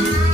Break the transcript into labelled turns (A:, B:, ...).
A: you.